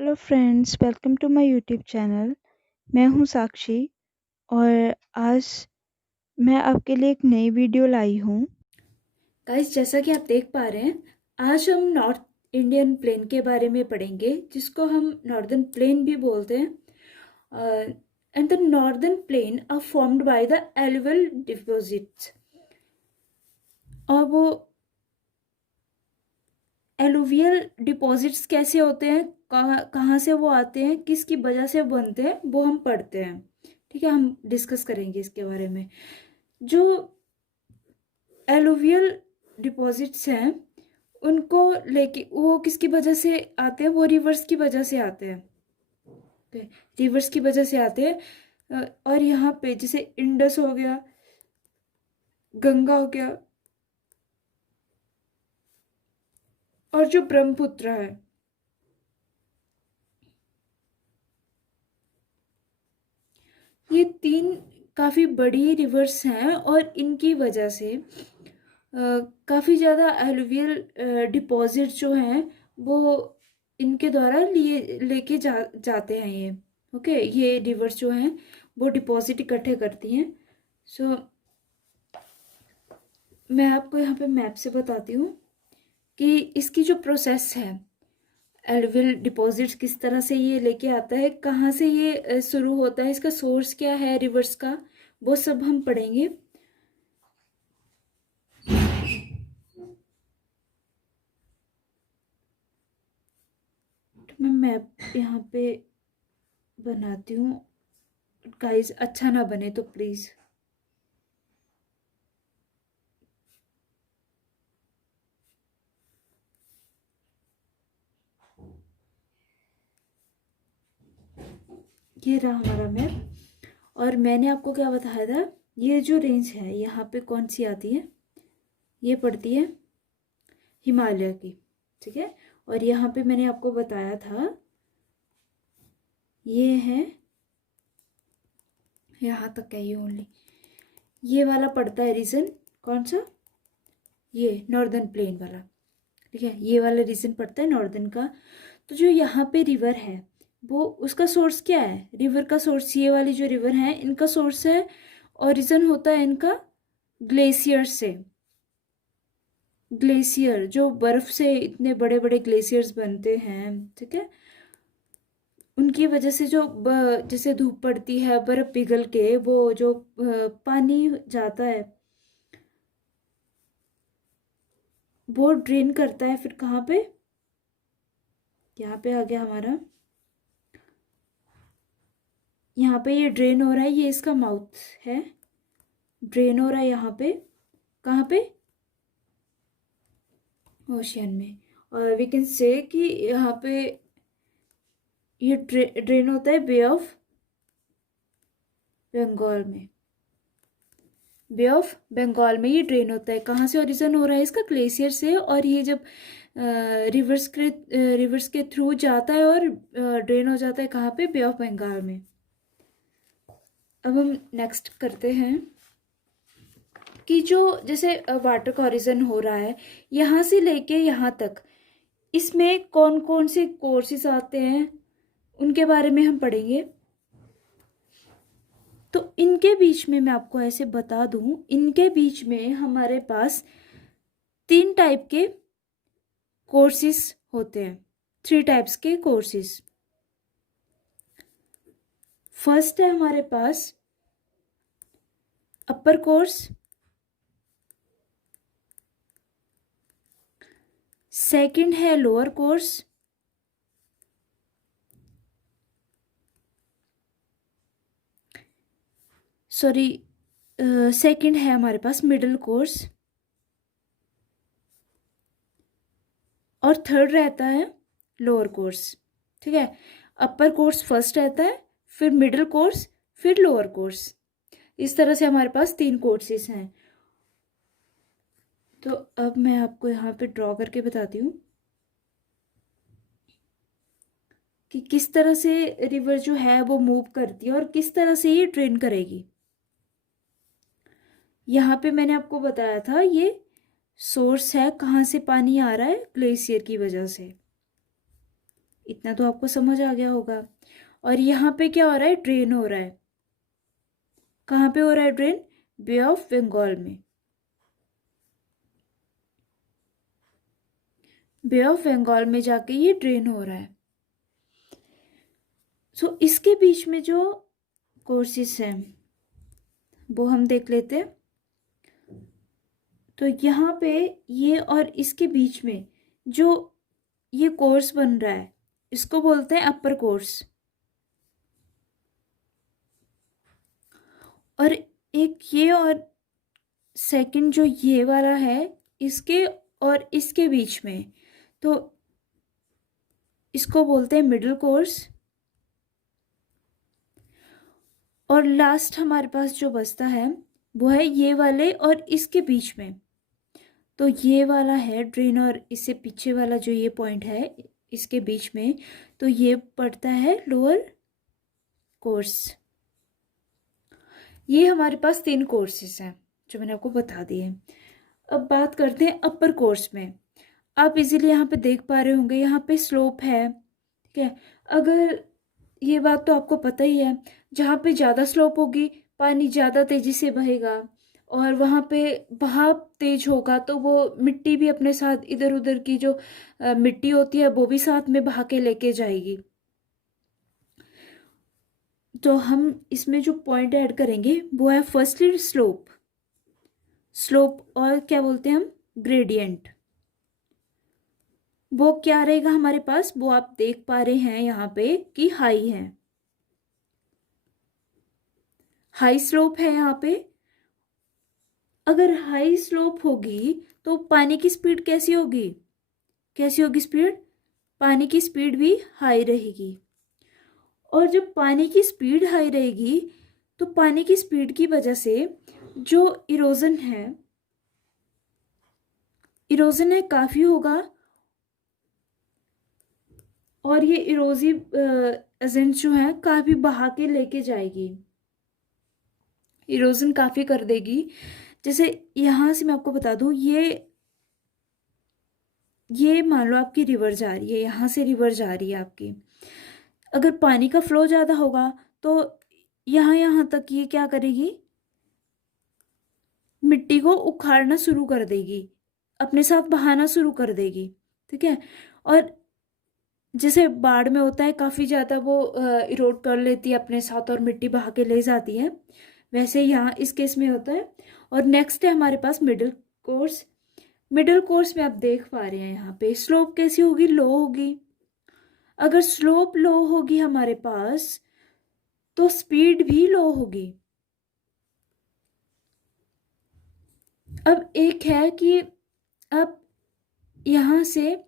Hello friends, welcome to my YouTube channel. मैं हूं साक्षी और आज मैं आपके लिए एक नई वीडियो लाई हूं। गाइस, जैसा कि आप देख पा रहे हैं, आज हम नॉर्थ इंडियन प्लेन के बारे में पढ़ेंगे, जिसको हम नॉर्दर्न प्लेन भी बोलते हैं। And the northern plain are formed by the alluvial deposits. और वो एलुवियल डिपॉजिट्स कैसे होते हैं, कहाँ कहाँ से वो आते हैं, किसकी वजह से बनते हैं, वो हम पढ़ते हैं। ठीक है, हम डिस्कस करेंगे इसके बारे में। जो एलुवियल डिपॉजिट्स हैं, उनको लेके वो किसकी वजह से आते हैं, वो रिवर्स की वजह से आते हैं। रिवर्स की वजह से आते हैं। और यहाँ पे जैसे इंडस हो गया, गंगा हो गया, और जो ब्रह्मपुत्र है, ये तीन काफी बड़ी रिवर्स हैं और इनकी वजह से काफी ज्यादा एलुवियल डिपॉजिट जो हैं वो इनके द्वारा लिए लेके जाते हैं ये। ओके, ये रिवर्स जो हैं वो डिपॉजिट इकट्ठे करती हैं। सो मैं आपको यहाँ पे मैप से बताती हूँ कि इसकी जो प्रोसेस है, एलुवियल डिपॉजिट्स किस तरह से ये लेके आता है, कहाँ से ये शुरू होता है, इसका सोर्स क्या है रिवर्स का, वो सब हम पढ़ेंगे। तो मैं मैप यहाँ पे बनाती हूँ। गाइस, अच्छा ना बने तो प्लीज़। ये रहा हमारा मैप। और मैंने आपको क्या बताया था, ये जो रेंज है यहाँ पे कौन सी आती है, ये पड़ती है हिमालय की। ठीक है, और यहाँ पे मैंने आपको बताया था ये है, यहाँ तक है ये ओनली। ये वाला पड़ता है रीजन, कौन सा, ये नॉर्दर्न प्लेन वाला। ठीक है, ये वाला रीजन पड़ता है नॉर्दर्न का। तो जो यहाँ पे रिवर है, वो उसका सोर्स क्या है, रिवर का सोर्स ये वाली जो रिवर है इनका सोर्स है, ओरिजिन होता है इनका ग्लेशियर से। ग्लेशियर जो बर्फ से इतने बड़े बड़े ग्लेशियर्स बनते हैं, ठीक है, उनकी वजह से जो जैसे धूप पड़ती है, बर्फ पिघल के वो जो पानी जाता है, वो ड्रेन करता है फिर कहाँ पे, यहाँ पे आ गया हमारा, यहाँ पे ये ड्रेन हो रहा है, ये इसका माउथ है, ड्रेन हो रहा है यहाँ पे, कहाँ पे, ओशियन में। और वी कैन से कि यहाँ पे ये ड्रेन होता है बे ऑफ बंगाल में। बे ऑफ बंगाल में ये ड्रेन होता है, कहाँ से ओरिजिन हो रहा है इसका, ग्लेशियर से। और ये जब रिवर्स के थ्रू जाता है और ड्रेन हो जाता है कहाँ पे, बे ऑफ बंगाल में। अब हम नेक्स्ट करते हैं कि जो जैसे वाटर का ओरिजिन हो रहा है यहाँ से लेके यहाँ तक, इसमें कौन कौन से कोर्सेज आते हैं उनके बारे में हम पढ़ेंगे। तो इनके बीच में मैं आपको ऐसे बता दूं, इनके बीच में हमारे पास तीन टाइप के कोर्सेज होते हैं, थ्री टाइप्स के कोर्सेज। फर्स्ट है हमारे पास अपर कोर्स, सेकंड है लोअर कोर्स, सॉरी, सेकंड है हमारे पास मिडिल कोर्स, और थर्ड रहता है लोअर कोर्स। ठीक है, अपर कोर्स फर्स्ट रहता है, फिर मिडिल कोर्स, फिर लोअर कोर्स। इस तरह से हमारे पास तीन कोर्सेज हैं। तो अब मैं आपको यहाँ पे ड्रॉ करके बताती हूँ कि किस तरह से रिवर जो है वो मूव करती है और किस तरह से ये ड्रेन करेगी। यहाँ पे मैंने आपको बताया था ये सोर्स है, कहाँ से पानी आ रहा है, ग्लेशियर की वजह से। इतना तो आपको समझ आ गया होगा। और यहाँ पे क्या हो रहा है, ड्रेन हो रहा है। कहाँ पे हो रहा है ड्रेन? बे ऑफ बंगाल में। बे ऑफ बंगाल में जाके ये ड्रेन हो रहा है। सो इसके बीच में जो कोर्सेस हैं वो हम देख लेते हैं। तो यहाँ पे ये और इसके बीच में जो ये कोर्स बन रहा है इसको बोलते हैं अपर कोर्स। और एक ये और सेकंड जो ये वाला है इसके और इसके बीच में, तो इसको बोलते हैं मिडिल कोर्स। और लास्ट हमारे पास जो बचता है वो है ये वाले और इसके बीच में। तो ये वाला है ड्रेन और इससे पीछे वाला जो ये पॉइंट है इसके बीच में, तो ये पड़ता है लोअर कोर्स। ये हमारे पास 3 कोर्सेस हैं जो मैंने आपको बता दिए। अब बात करते हैं अपर कोर्स में। आप इजीली यहाँ पे देख पा रहे होंगे यहाँ पे स्लोप है, ठीक है। अगर ये बात तो आपको पता ही है, जहाँ पे ज़्यादा स्लोप होगी पानी ज़्यादा तेज़ी से बहेगा, और वहाँ पे बहाव तेज होगा तो वो मिट्टी भी अपने साथ इधर उधर की जो मिट्टी होती है वो भी साथ में बहा के लेके जाएगी। तो हम इसमें जो पॉइंट ऐड करेंगे वो है फर्स्टली स्लोप। स्लोप और क्या बोलते हैं हम, ग्रेडियंट। वो क्या रहेगा हमारे पास, वो आप देख पा रहे हैं यहाँ पे कि हाई है, हाई स्लोप है यहाँ पे। अगर हाई स्लोप होगी तो पानी की स्पीड कैसी होगी, कैसी होगी स्पीड, पानी की स्पीड भी हाई रहेगी। और जब पानी की स्पीड हाई रहेगी तो पानी की स्पीड की वजह से जो इरोजन है काफ़ी होगा, और ये इरोजिव एजेंट जो है काफ़ी बहा के लेके जाएगी, इरोजन काफ़ी कर देगी। जैसे यहाँ से मैं आपको बता दूँ, ये मान लो आपकी रिवर जा रही है, यहाँ से रिवर जा रही है आपकी। अगर पानी का फ्लो ज़्यादा होगा तो यहाँ तक ये क्या करेगी, मिट्टी को उखाड़ना शुरू कर देगी, अपने साथ बहाना शुरू कर देगी, ठीक है। और जैसे बाढ़ में होता है काफ़ी ज़्यादा वो इरोड कर लेती है अपने साथ और मिट्टी बहा के ले जाती है, वैसे यहाँ इस केस में होता है। और नेक्स्ट है हमारे पास मिडिल कोर्स। मिडिल कोर्स में आप देख पा रहे हैं यहाँ पे स्लोप कैसी होगी, लो होगी। अगर स्लोप लो होगी हमारे पास तो स्पीड भी लो होगी। अब एक है कि आप यहाँ से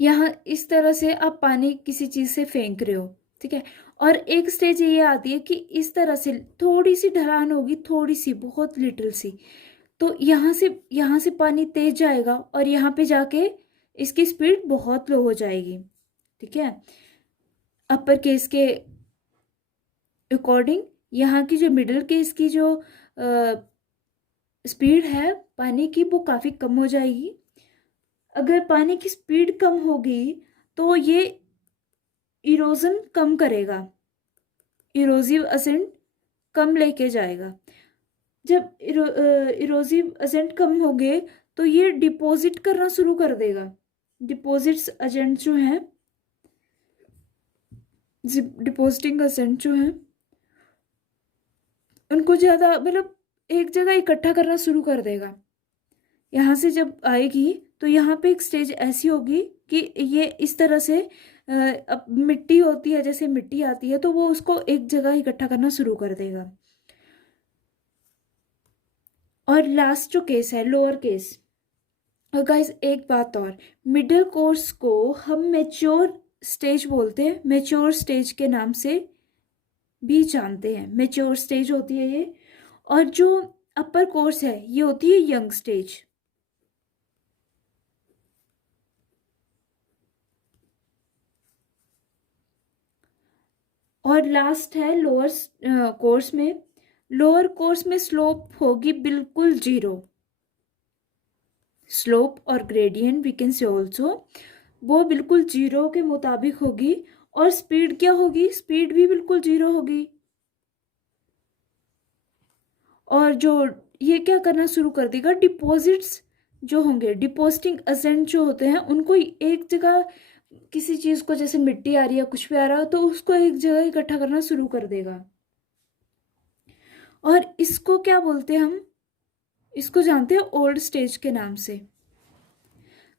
यहाँ इस तरह से आप पानी किसी चीज़ से फेंक रहे हो, ठीक है। और एक स्टेज ये आती है कि इस तरह से थोड़ी सी ढलान होगी, थोड़ी सी, बहुत लिटिल सी, तो यहाँ से पानी तेज जाएगा और यहाँ पे जाके इसकी स्पीड बहुत लो हो जाएगी, ठीक है। अपर केस के अकॉर्डिंग यहाँ की जो मिडिल केस की जो स्पीड है पानी की वो काफ़ी कम हो जाएगी। अगर पानी की स्पीड कम होगी तो ये इरोजन कम करेगा, इरोजिव एजेंट कम लेके जाएगा। जब इरोजिव एजेंट कम होंगे तो ये डिपॉजिट करना शुरू कर देगा। डिपॉजिट्स एजेंट जो हैं, डिपॉजिटिंग एजेंट जो हैं उनको ज़्यादा मतलब एक जगह इकट्ठा करना शुरू कर देगा। यहाँ से जब आएगी तो यहाँ पे एक स्टेज ऐसी होगी कि ये इस तरह से अब मिट्टी होती है, जैसे मिट्टी आती है तो वो उसको एक जगह इकट्ठा करना शुरू कर देगा। और लास्ट जो केस है लोअर केस। और गाइस एक बात और, मिडिल कोर्स को हम मैच्योर स्टेज बोलते हैं, मैच्योर स्टेज के नाम से भी जानते हैं। मैच्योर स्टेज होती है ये, और जो अपर कोर्स है ये होती है यंग स्टेज। और लास्ट है लोअर कोर्स में। लोअर कोर्स में स्लोप होगी बिल्कुल जीरो, स्लोप और gradient we can say also. वो बिल्कुल जीरो के मुताबिक होगी, और स्पीड क्या होगी, स्पीड भी बिल्कुल जीरो होगी। और जो ये क्या करना शुरू कर देगा, डिपॉजिट्स जो होंगे, डिपॉजिटिंग एजेंट जो होते हैं, उनको एक जगह किसी चीज को, जैसे मिट्टी आ रही है, कुछ भी आ रहा है, तो उसको एक जगह इकट्ठा करना शुरू कर देगा। और इसको क्या बोलते हैं हम, इसको जानते हैं ओल्ड स्टेज के नाम से।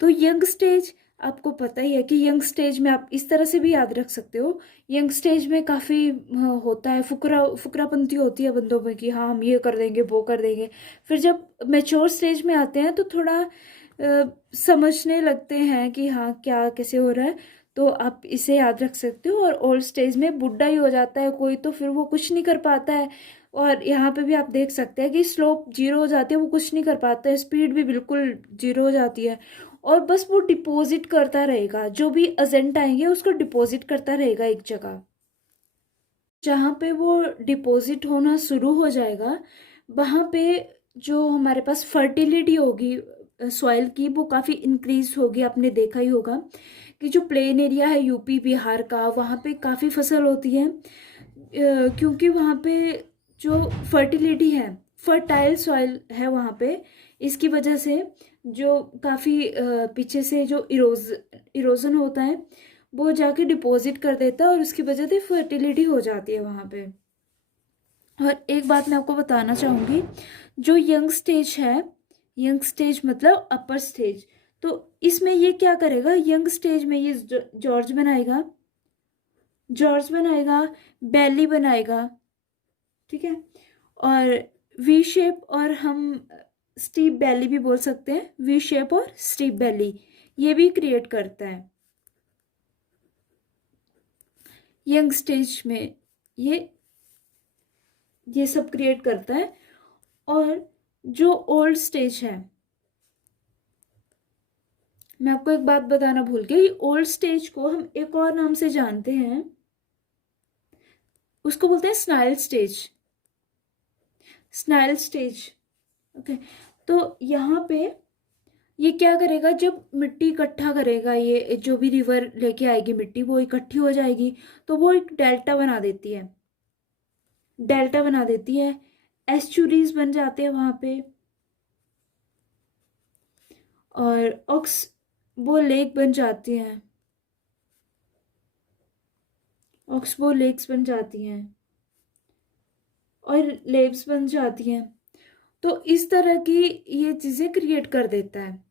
तो यंग स्टेज, आपको पता ही है कि यंग स्टेज में आप इस तरह से भी याद रख सकते हो, यंग स्टेज में काफ़ी होता है, फुकरापंती होती है बंदों में कि हाँ हम ये कर देंगे वो कर देंगे। फिर जब मैच्योर स्टेज में आते हैं तो थोड़ा समझने लगते हैं कि हाँ क्या कैसे हो रहा है, तो आप इसे याद रख सकते हो। और ओल्ड स्टेज में बुढ़ा ही हो जाता है कोई, तो फिर वो कुछ नहीं कर पाता है। और यहाँ पे भी आप देख सकते हैं कि स्लोप जीरो हो जाती है, वो कुछ नहीं कर पाता है, स्पीड भी बिल्कुल जीरो हो जाती है। और बस वो डिपॉजिट करता रहेगा, जो भी एजेंट आएंगे उसको डिपॉजिट करता रहेगा एक जगह। जहाँ पे वो डिपॉजिट होना शुरू हो जाएगा, वहाँ पे जो हमारे पास फर्टिलिटी होगी सॉइल की, वो काफ़ी इंक्रीज होगी। आपने देखा ही होगा कि जो प्लेन एरिया है यूपी बिहार का, वहाँ पे काफ़ी फसल होती है, क्योंकि वहाँ पे जो फर्टिलिटी है, फर्टाइल सॉइल है वहाँ पे। इसकी वजह से जो काफ़ी पीछे से जो इरोजन होता है, वो जाके डिपॉजिट कर देता है, और उसकी वजह से फर्टिलिटी हो जाती है वहाँ पे। और एक बात मैं आपको बताना चाहूँगी, जो यंग स्टेज है, यंग स्टेज मतलब अपर स्टेज, तो इसमें ये क्या करेगा, यंग स्टेज में ये जॉर्ज बनाएगा, जॉर्ज बनाएगा, बेली बनाएगा, ठीक है। और वी शेप, और हम स्टीप बेली भी बोल सकते हैं, वी शेप और स्टीप बेली, ये भी क्रिएट करता है यंग स्टेज में, ये सब क्रिएट करता है। और जो ओल्ड स्टेज है, मैं आपको एक बात बताना भूल गई, ओल्ड स्टेज को हम एक और नाम से जानते हैं, उसको बोलते हैं स्नाइल स्टेज, स्नाइल स्टेज। ओके, तो यहाँ पे ये क्या करेगा, जब मिट्टी इकट्ठा करेगा, ये जो भी रिवर लेके आएगी मिट्टी, वो इकट्ठी हो जाएगी, तो वो एक डेल्टा बना देती है, डेल्टा बना देती है, एस्चुरीज बन जाते हैं वहां पे, और ऑक्स वो लेक बन जाती हैं, ऑक्सबो लेक्स बन जाती हैं, और लेब्स बन जाती हैं। तो इस तरह की ये चीज़ें क्रिएट कर देता है।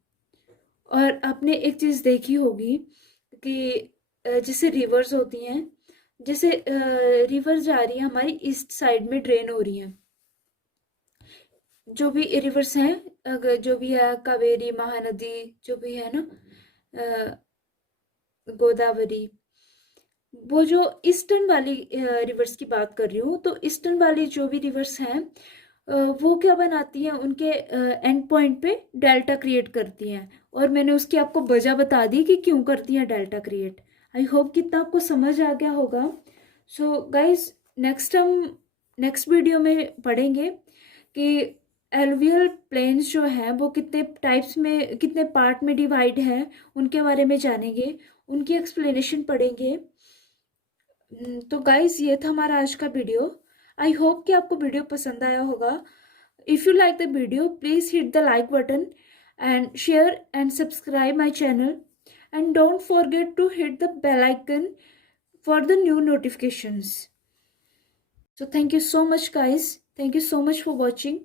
और आपने एक चीज़ देखी होगी कि जैसे रिवर्स होती हैं, जैसे रिवर जा रही है हमारी ईस्ट साइड में, ड्रेन हो रही हैं, जो भी रिवर्स हैं, अगर जो भी है कावेरी महानदी, जो भी है ना, गोदावरी, वो जो ईस्टर्न वाली रिवर्स की बात कर रही हूँ, तो ईस्टर्न वाली जो भी रिवर्स हैं, वो क्या बनाती हैं, उनके एंड पॉइंट पे डेल्टा क्रिएट करती हैं। और मैंने उसकी आपको वजह बता दी कि क्यों करती हैं डेल्टा क्रिएट। आई होप कितना आपको समझ आ गया होगा। सो गाइज, नेक्स्ट वीडियो में पढ़ेंगे कि एलुवियल प्लेन्स जो हैं वो कितने टाइप्स में, कितने पार्ट में डिवाइड है, उनके बारे में जानेंगे, उनकी एक्सप्लेनेशन पढ़ेंगे। तो गाइज, ये था हमारा आज का वीडियो। आई होप कि आपको वीडियो पसंद आया होगा। If you like the video, please hit the like button and share and subscribe my channel, and don't forget to hit the bell icon for the new notifications. So thank you so much guys, thank you so much for watching.